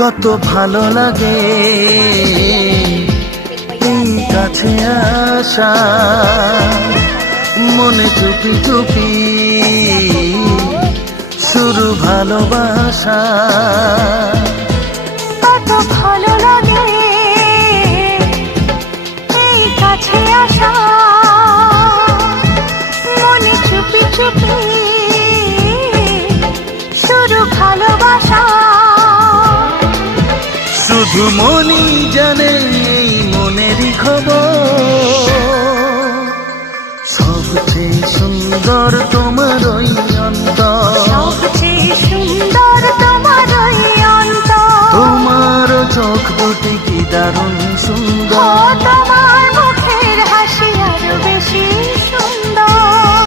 কত ভালো লাগে এই কাছে আসা, মনে চুপি চুপি শুরু ভালোবাসা। কত ভালো লাগে এই কাছে আসা, মনে চুপি চুপি শুরু ভালোবাসা। শুধু মনই জানে